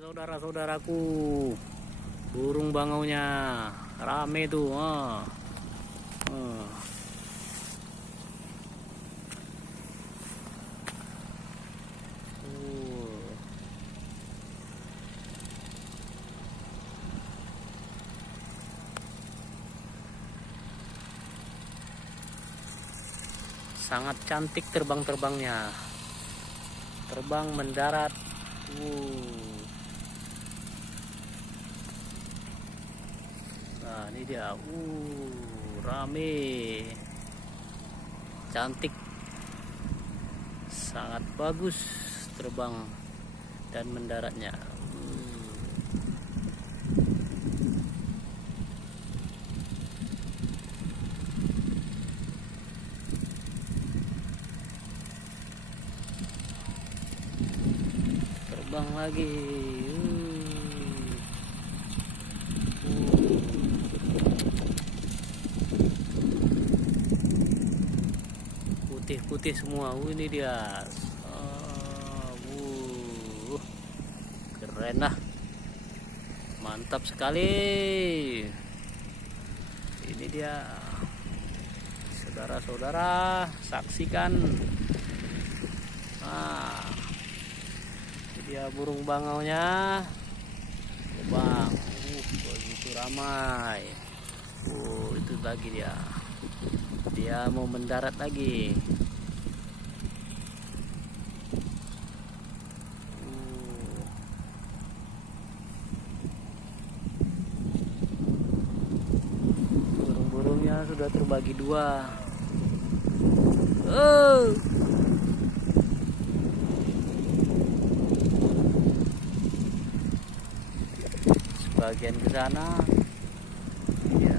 Saudara-saudaraku, burung bangaunya rame tuh. Ah. Sangat cantik terbang-terbangnya, terbang mendarat. Nah ini dia, rame, cantik, sangat bagus terbang dan mendaratnya. Terbang lagi. Putih-putih semua. Ini dia. Keren lah. Mantap sekali. Ini dia. Saudara-saudara, saksikan. Ini dia burung bangaunya. Terbang. Begitu ramai. Itu lagi dia. Dia mau mendarat lagi. Burung-burungnya sudah terbagi dua. Sebagian ke sana. Ya.